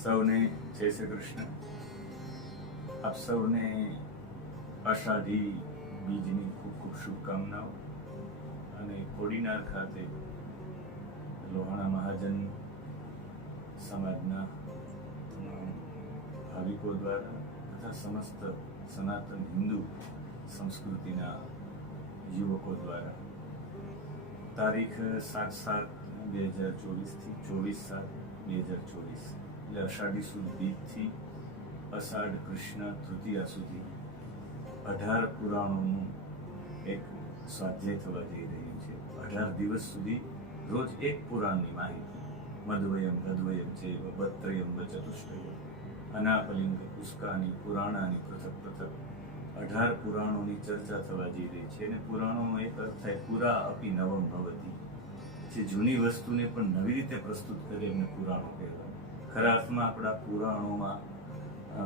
સૌને જય શ્રી કૃષ્ણ આપ સૌને અષાઢી બીજની ખૂબ ખૂબ શુભકામનાઓ અને કોડીનાર ખાતે લોહાણા મહાજન સમાજના ભાવિકો દ્વારા તથા સમસ્ત સનાતન હિન્દુ સંસ્કૃતિના યુવકો દ્વારા તારીખ સાત સાત બે હજાર ચોવીસથી ચોવીસ સાત બે હજાર ચોવીસ એટલે અષાઢી સુદ બીજથી અષાઢ કૃષ્ણ તૃતીયા સુધી અઢાર પુરાણોનું એક સ્વાધ્યાય થવા જઈ રહ્યું છે. અઢાર દિવસ સુધી રોજ એક પુરાણની માહિતી. મધ્વયમ ગદ્વયમ છે બત્રયમ ચતુષ્ટયમ ચતુષ્ટય. અનાપલિંગ પુષ્કાની પુરાણાની પૃથક પૃથક. અઢાર પુરાણોની ચર્ચા થવા જઈ રહી છે અને પુરાણોનો એક અર્થ થાય પુરા અપી નવમ ભવતી. જે જૂની વસ્તુને પણ નવી રીતે પ્રસ્તુત કરી એમને પુરાણો કહેવાય. ખરા અર્થમાં આપણા પુરાણોમાં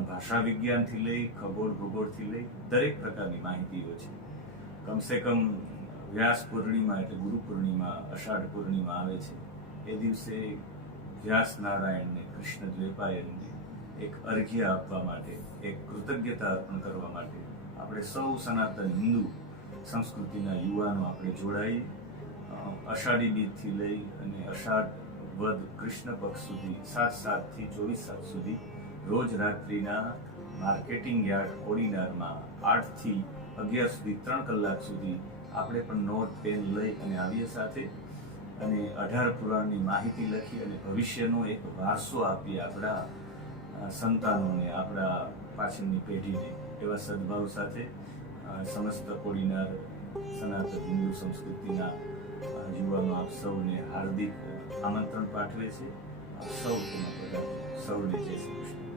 ભાષા વિજ્ઞાનથી લઈ ખગોળ ભૂગોળથી લઈ દરેક પ્રકારની માહિતીઓ છે. કમસે કમ વ્યાસ પૂર્ણિમા એટલે ગુરુ પૂર્ણિમા, અષાઢ પૂર્ણિમા આવે છે. એ દિવસે વ્યાસ નારાયણને, કૃષ્ણ દ્વૈપાયનને એક અર્ઘ્ય આપવા માટે, એક કૃતજ્ઞતા અર્પણ કરવા માટે આપણે સૌ સનાતન હિન્દુ સંસ્કૃતિના યુવાનો આપણે જોડાઈ અષાઢી બીજથી લઈ અને અષાઢ વદ કૃષ્ણ પક્ષ સુધી, સાત સાતથી ચોવીસ સાત સુધી રોજ રાત્રિના માર્કેટિંગ યાર્ડ ઓર્ડિનારમાં આઠથી અગિયાર સુધી ત્રણ કલાક સુધી આપણે પણ નોટ પેન લઈ અને આવીએ સાથે અને અઢાર પુરાણની માહિતી લખી અને ભવિષ્યનો એક વારસો આપીએ આપણા સંતાનોને, આપણા પાછળની પેઢીને એવા સદભાવ સાથે સમસ્ત કોડીનાર સનાતન હિન્દુ સંસ્કૃતિના યુવાનો આપ સૌને હાર્દિક આમંત્રણ પાઠવે છે. આપ સૌ તેમાં બધા સૌને જય શ્રી કૃષ્ણ.